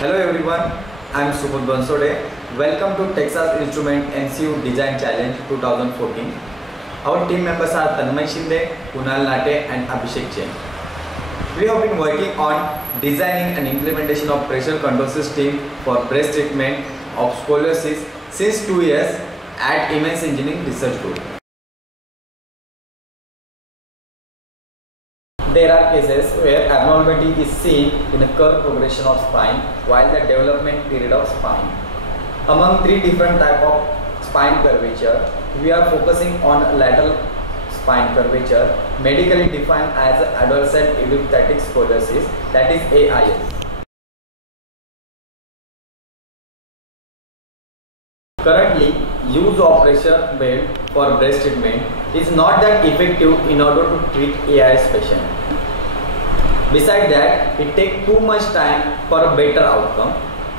Hello everyone, I am Subodh Bansode. Welcome to Texas Instrument MCU Design Challenge 2014. Our team members are Tanmay Shinde, Kunal Nate and Abhishek Jain. We have been working on designing and implementation of pressure control system for breast treatment of scoliosis since 2 years at Immense Engineering Research Group. There are cases where abnormality is seen in a curve progression of spine while the development period of spine. Among three different types of spine curvature, we are focusing on lateral spine curvature, medically defined as adolescent idiopathic scoliosis, that is AIS. Currently, use of pressure bed for breast treatment is not that effective in order to treat AIS patient. Besides that, it takes too much time for a better outcome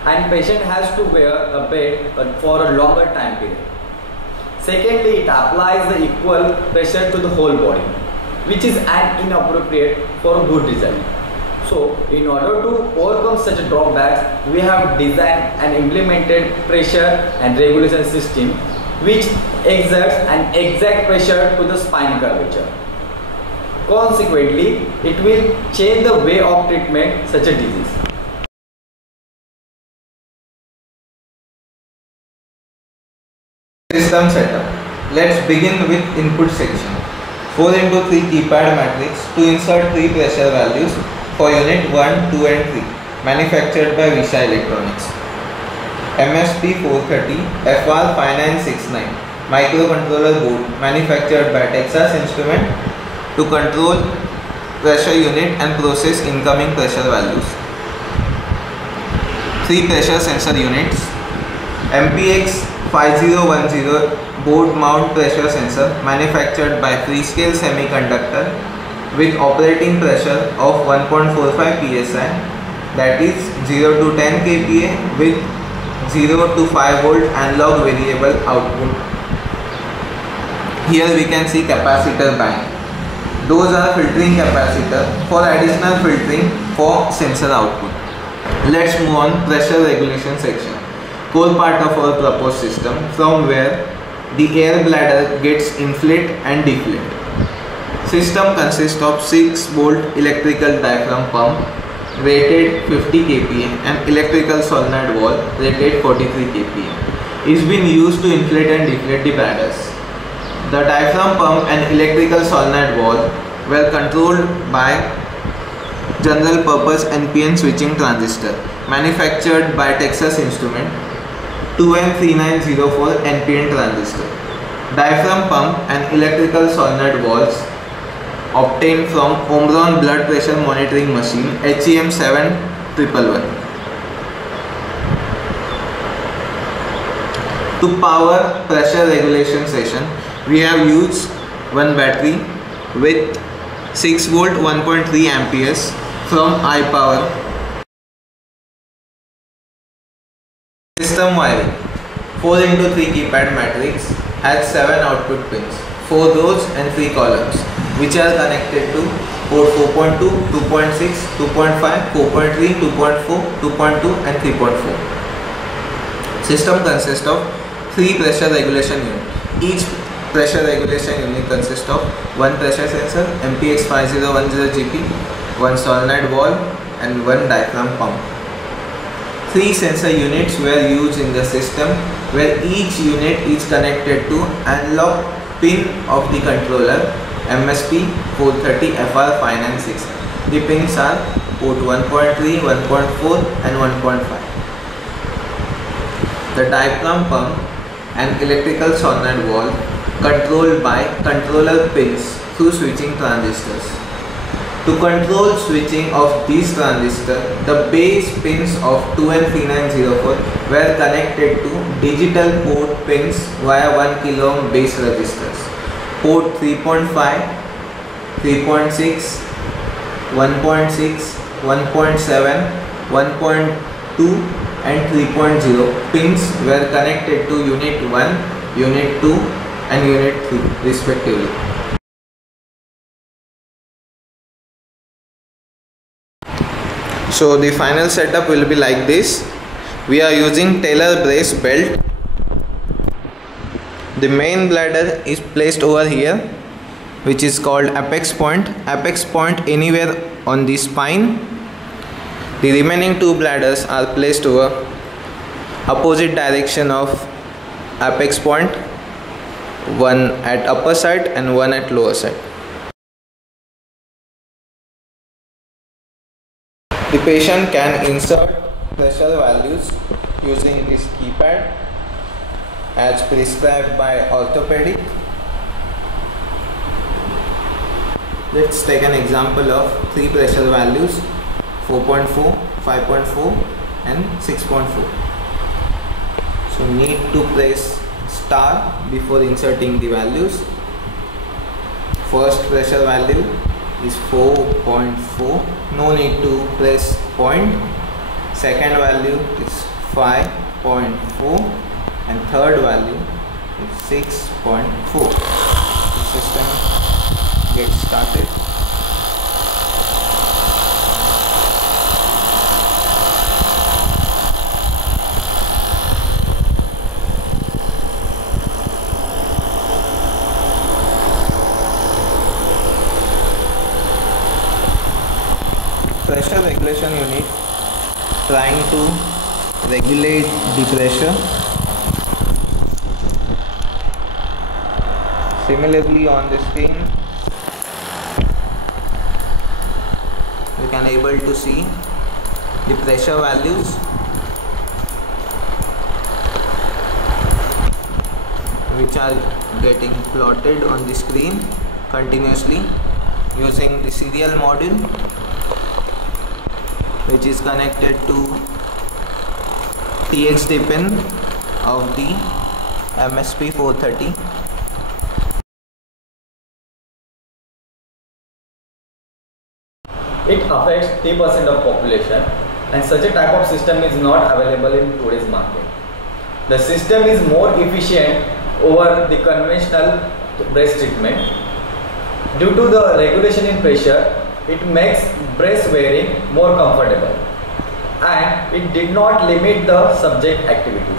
and patient has to wear a bed for a longer time period. Secondly, it applies the equal pressure to the whole body, which is an inappropriate for good result. So, in order to overcome such drawbacks, we have designed and implemented pressure and regulation system which exerts an exact pressure to the spine curvature. Consequently, it will change the way of treatment such a disease. System setup. Let's begin with input section. 4x3 keypad matrix to insert 3 pressure values for unit 1, 2 and 3, manufactured by Visha Electronics. MSP 430 FR5969 microcontroller board, manufactured by Texas Instrument, to control pressure unit and process incoming pressure values. 3 pressure sensor units. MPX 5010 board mount pressure sensor, manufactured by Freescale Semiconductor, with operating pressure of 1.45 psi, that is 0 to 10 kPa with 0 to 5 volt analog variable output. Here we can see capacitor bank. Those are filtering capacitor for additional filtering for sensor output. Let's move on pressure regulation section, core part of our proposed system, from where the air bladder gets inflate and deflate. System consists of 6 volt electrical diaphragm pump rated 50 kPa and electrical solenoid valve rated 43 kPa is being used to inflate and deflate the bladders. The diaphragm pump and electrical solenoid valve were controlled by general purpose NPN switching transistor, manufactured by Texas Instrument, 2M3904 NPN transistor. Diaphragm pump and electrical solenoid valves obtained from Omron blood pressure monitoring machine HEM 7111. To power pressure regulation session, we have used one battery with 6 volt 1.3 amperes from iPower. System wiring. 4x3 keypad matrix has 7 output pins, 4 rows and 3 columns, which are connected to port 4.2, 2.6, 2.5, 4.3, 2.4, 2.2 and 3.4. System consists of 3 pressure regulation units. Each pressure regulation unit consists of 1 pressure sensor MPX 5010 GP, 1 solenoid valve and 1 diaphragm pump. 3 sensor units were used in the system, where each unit is connected to analog pin of the controller MSP 430 FR5969. The pins are port 1.3, 1.4 and 1.5. The diaphragm pump and electrical solenoid valve controlled by controller pins through switching transistors. To control switching of these transistors, the base pins of 2M3904 were connected to digital port pins via 1 kilo ohm base resistors. Port 3.5, 3.6, 1.6, 1.7, 1.2 and 3.0 pins were connected to Unit 1, Unit 2 and Unit 3 respectively. So the final setup will be like this. We are using Taylor brace belt. The main bladder is placed over here, which is called apex point. Apex point anywhere on the spine. The remaining two bladders are placed over opposite direction of apex point, one at upper side and one at lower side. The patient can insert pressure values using this keypad as prescribed by orthopedic. Let's take an example of three pressure values: 4.4, 5.4 and 6.4. So need to press star before inserting the values. First pressure value is 4.4, no need to press point. Second value is 5.4 and third value is 6.4. The system gets started. Pressure regulation unit trying to regulate the pressure. Similarly, on the screen you can able to see the pressure values which are getting plotted on the screen continuously using the serial module, which is connected to TXT pin of the MSP 430. It affects 3% of population, and such a type of system is not available in today's market. The system is more efficient over the conventional breast treatment. Due to the regulation in pressure, it makes breast wearing more comfortable, and it did not limit the subject activities.